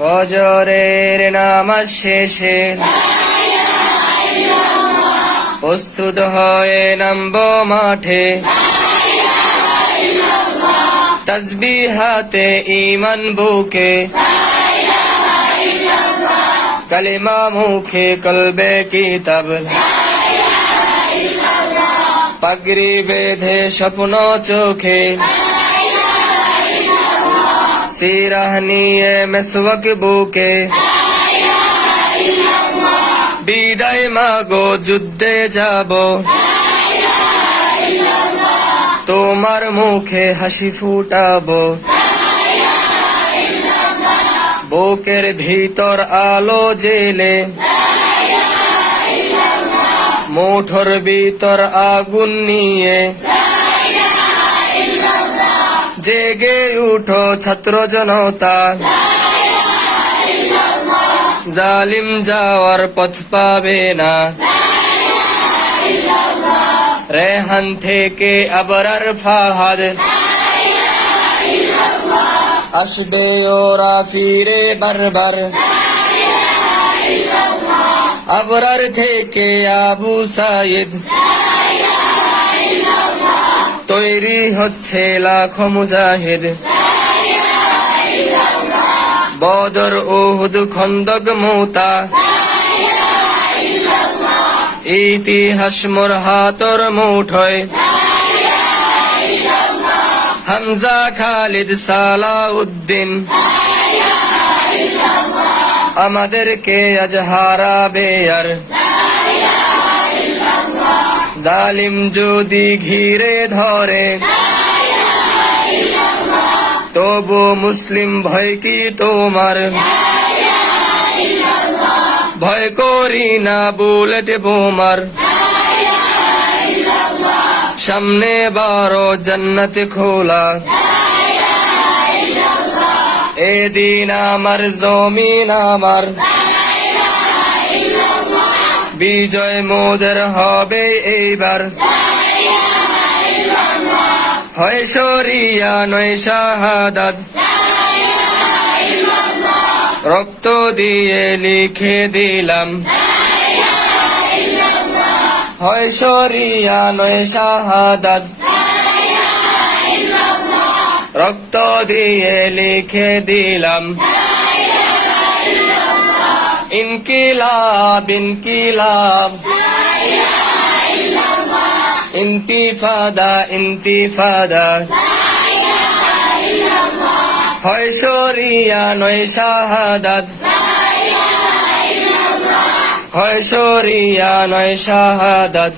ফজরের নামাজ শেষে প্রস্তুত হয়ে নামবো মাঠে, তাসবিহাতে ঈমান বুকে, কালিমা মুখে কলবে কিতাব, পাগড়ি বেঁধে স্বপ্ন চোখে, সিরাহ নিয়ে মেসওয়াক বুকে, বিদায় মাগো যুদ্ধে যাব, তোমার মুখে হাসি ফুটাবো, বুকের ভিতর আলো জেলে, মুঠোর ভিতর আগুন নিয়ে, জেগে উঠো ছাত্র জনতা, জালিম যাওয়ার পথ পাবে না, রেহান থেকে আবরার ফাহাদ, আসবে ওরা ফিরে বারবার, আবরার থেকে আবু সাইদ, তৈরি হচ্ছে লাখো মুজাহিদ, বদর উহুদ খন্দক মুতা, ইতিহাস মোর হাতর মুঠোয়, হামজা খালিদ সালাউদ্দিন, আমাদেরকে আজ হারাবে আর, জালিম যদি ঘিরে ধরে, তবু মুসলিম ভয় কি তোমার, ভয় করি না বুলেট বোমার, সামনে বারো জান্নাত খোলা, এদিন আমার জমিন আমার, বিজয় মোদের হবে এইবার, হয় শরিয়া নয় শাহাদাত, রক্ত দিয়ে লিখে দিলাম, হয় শরিয়া নয় শাহাদাত, রক্ত দিয়ে লিখে দিলাম, ইনকিলাব ইনকিলাব, ইন্তিফাদা ইন্তিফাদা, হয় শরিয়া নয় শাহাদাত, হয় শরিয়া নয় শাহাদাত।